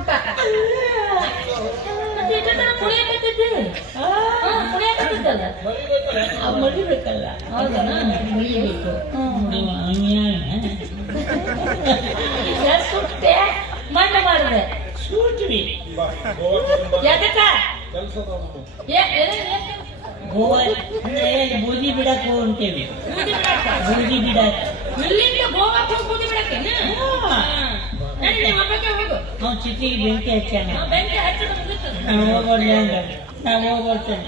ಅಪ್ಪಾ ಅಪ್ಪಾ ಬಿಡದರ ಕೊರಿಯಕ್ಕೆ ತೆ ಅಹ ಕೊರಿಯಕ್ಕೆ ತದಲ್ಲ ಮರಿಬೇಕಲ್ಲ ಮರಿಬೇಕಲ್ಲ ಹೌದನ ಮರಿಬೇಕಲ್ಲ ಅನ್ಯಾನ ಯಸುತೆ ಮನ ಮರದೆ ಸೂಚಿ ನೀ ಎದಕ ಕೆಲಸದ ಓಯ್ ಏ ಏ ಏ ಮೂದಿ ಬಿಡಕ ಹೋಗ್ತೇವೆ ಮೂದಿ ಬಿಡಕ ಮೂದಿ ಬಿಡಕ ಇಲ್ಲಿಂದ ಹೋಗಾಕ ಹೋಗ್ತೀ ಅವ್ನು ಚಿಟ್ಟಿಗೆ ಬೆಂಕಿ ಹಚ್ಚಾನೆ ನಾನು ಹೋಗ್ಬಾರ್ದು ಅಂದ ನಾನು ಹೋಗ್ಬರ್ತೇನೆ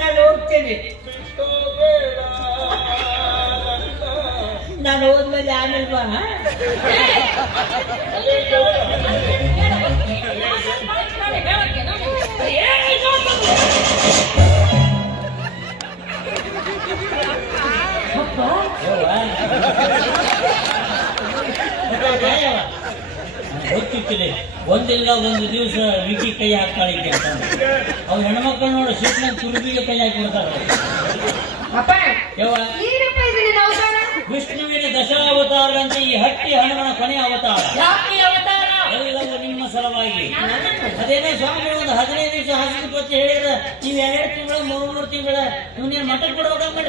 ನಾನು ಹೋಗ್ತೇನೆ ನಾನು ಹೋದ್ಮೇಲೆ ಆಮೇಲೆ ಬಾ ಒಂದಿಲ್ಲ ಒಂದು ದಿವಸ ವಿಕಿ ಕೈ ಹಾಕ್ತಾಳಿ ಅವ್ರು ಸೀಟ್ನ ತುರುಬಿಗೆ ಕೈ ಹಾಕಿ ವಿಷ್ಣುವಿನ ದಶಾವತಾರ ಅಂತ ಈ ಹಟ್ಟಿ ಹಣಗಳ ಕೊನೆ ಅವತಾರ ನಿಮ್ಮ ಸಲವಾಗಿ ಅದೇನೋ ಸ್ವಾಮಿ ಒಂದು ಹದಿನೈದು ದಿವಸ ಹಾಕಿ ಪತ್ ಹೇಳಿದ್ರೆ ನೀವು ಎರಡು ತಿಂಗಳ ಮೂರ್ ಮೂರು ತಿಂಗಳೇನ್ ಮಟ್ಟಕ್ಕೆ ಕೊಡಬೇಕಾಗ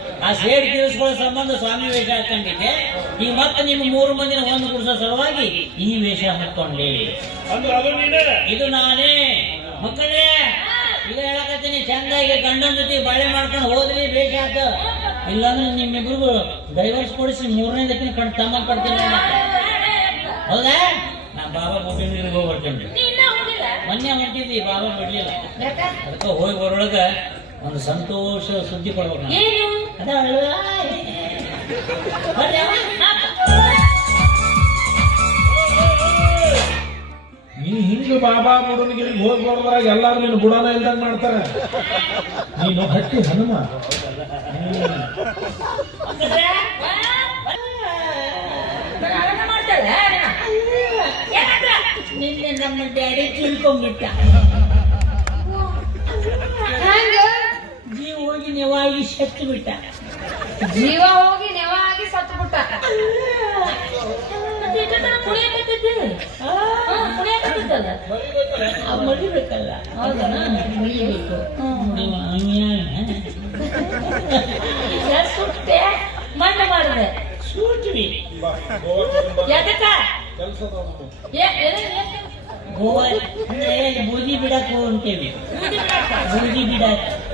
ಆ ಸೇಡ್ ತಿಳಿಸ್ಕೊಳ್ಳೋ ಸಂಬಂಧ ಸ್ವಾಮಿ ವೇಷ ಹಾಕೊಂಡಿದ್ದೆ ಈಗ ಮತ್ತೆ ನಿಮ್ಮ ಮೂರು ಮಂದಿನ ಒಂದು ಕುರ್ಸ ಸಲುವಾಗಿ ಈ ವೇಷ ಹಾಕೊಂಡಿ ಇದು ನಾನೇ ಮಕ್ಕಳೇ ಈಗ ಹೇಳಕತ್ತೀನಿ ಚೆಂದಾಗಿ ಗಂಡನ ಜೊತೆ ಬಾಳೆ ಮಾಡ್ಕೊಂಡು ಹೋದ್ರಿ ಬೇಷ ಹಾಕ ಇಲ್ಲಾಂದ್ರೆ ನಿಮ್ಮಿಬ್ರಿಗು ಡೈವರ್ಸ್ ಕೊಡಿಸಿ ಮೂರನೇ ದಿನ ಕಣ್ ತಮ್ಮ ಕೊಡ್ತೀನಿ ಹೌದಾ ನಾ ಬಾಬಾ ಕೊಟ್ಟಿನ ಹೋಗ್ಬರ್ತೀನಿ ಮೊನ್ನೆ ಹೊಂಟಿದ್ವಿ ಬಾಬಾ ಬಿಡ್ಲಿಲ್ಲ ಅದಕ್ಕೆ ಹೋಗಿ ಬರೋಳಗ ಒಂದು ಸಂತೋಷ ಸುದ್ದಿ ಕೊಡ್ಬೇಕು ಹಿಂದೂ ಬಾಬಾ ನೋಡನಿಗೆ ಬರೋದ್ರಾಗ ಎಲ್ಲಾರು ನೀನು ಗುಡಾನ ಇಲ್ದಂಗೆ ಮಾಡ್ತಾರೆ ನೀನು ನಮ್ಮ ಹನುಮ್ ತಿಳ್ಕೊಂಡ್ಬಿಟ್ಟ नेवा आगे सत्त बिट्टा जीव होगि नेवा आगे सत्त बिट्टा ಅದೇ ಇಟ್ಟ ತರ ಕುಣಿಯ ಕತ್ತಿದೆ ಆ ಕುಣಿಯ ಕತ್ತಿದಲ್ಲ ಮರಿಬೇಕಲ್ಲ ಹೌದಾ ಮರಿಬೇಕು ಅಮ್ಮ ಯಾ ಸುಟ್ಟೆ ಮಣ್ಣ ಮಾಡಿದೆ ಸುಟ್ಟಿವಿ ಯಾಕಕ ಕೆಲಸದ ಏ ಏನ ಏನ ಗೋವಾ ಏ ಬೂದಿ ಬಿಡಕೋ ಅಂತೇವಿ ಬೂದಿ ಬಿಡಕ ಬೂದಿ ಬಿಡಕ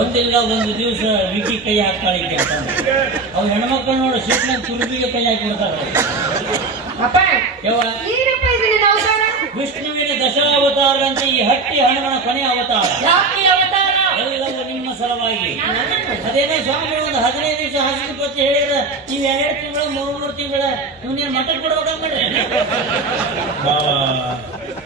ಒಂದು ದಿವಸ ವಿಕಿ ಕೈ ಹಾಕ್ತಾಳಿಗೆ ಅವ್ರು ಹೆಣ್ಮಕ್ಳು ತುರುಬಿಗೆ ಕೈ ಮಾಡ್ತಾಳ ವಿಷ್ಣುವಿನ ಅವತಾರ ಅಂತ ಈ ಹಟ್ಟಿ ಹಣವನ್ನ ಕೊನೆ ಅವತಾರ ನಿಮ್ಮ ಸಲುವಾಗಿ ಅದೇನೇ ಸ್ವಾಮಿಗಳು ಒಂದು ಹದಿನೈದು ದಿವಸ ಹಸಿರು ಪತ್ತಿ ಹೇಳಿದ್ರೆ ನೀವು ಎರಡು ತಿಂಗಳ ಮೂರು ಮೂರು ತಿಂಗಳೇನ್ ಮಠಕ್ಕೆ ಕೊಡ್ಬೇಕ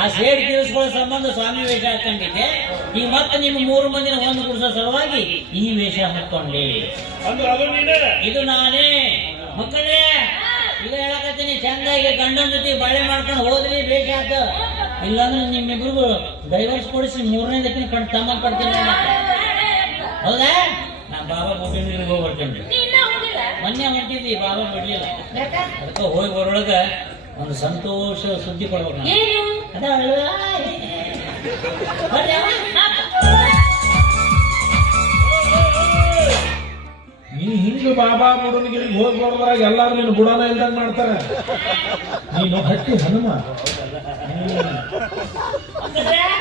ಆ ಸೇರ್ ತೀರಿಸ್ಕೊಳ್ಳ ಸಂಬಂಧ ಸ್ವಾಮಿ ವೇಷ ಹಾಕೊಂಡಿದ್ದೆ ಈಗ ಮತ್ತೆ ನಿಮ್ಮ ಮೂರು ಮಂದಿನ ಒಂದು ಕುಡಿಸೋ ಸಲುವಾಗಿ ಈ ವೇಷ ಹಾಕೊಂಡಿ ಇದು ನಾನೇ ಮಕ್ಕಳೇ ಇದು ಹೇಳಕತ್ತೀನಿ ಚೆಂದಾಗಿ ಗಂಡನ ಜೊತೆ ಬಾಳೆ ಮಾಡ್ಕೊಂಡು ಹೋದ್ರಿ ವೇಷ ಹಾಕ ಇಲ್ಲಾಂದ್ರೆ ನಿಮ್ಮಿಬ್ರಿಗೂ ಡೈವರ್ಸ್ ಕೊಡಿಸಿ ಮೂರನೇ ದಿನ ಕಣ್ ತಮ್ಮ ಕೊಡ್ತೀನಿ ಹೌದಾ ನಾ ಬಾಬಾ ಕೊಟ್ಟಿನ ಹೋಗ್ಬರ್ತೀನಿ ಮೊನ್ನೆ ಹೊಂಟಿದ್ವಿ ಬಾಬಾ ಬಿಡ್ಲಿಲ್ಲ ಅದಕ್ಕೆ ಹೋಗಿ ಬರೋಳಗ ಒಂದು ಸಂತೋಷ ಸುದ್ದಿ ಕೊಡ್ಬೇಕು ಈ ಹಿಂದೂ ಬಾಬಾ ನೋಡೋ ಹೋಗ್ಬೋದಾಗ ಎಲ್ಲಾರು ನೀನು ಗುಡಾನ ಎಲ್ದಂಗೆ ಮಾಡ್ತಾರೆ ನೀನು ಹಟ್ಟಿ ಹನುಮ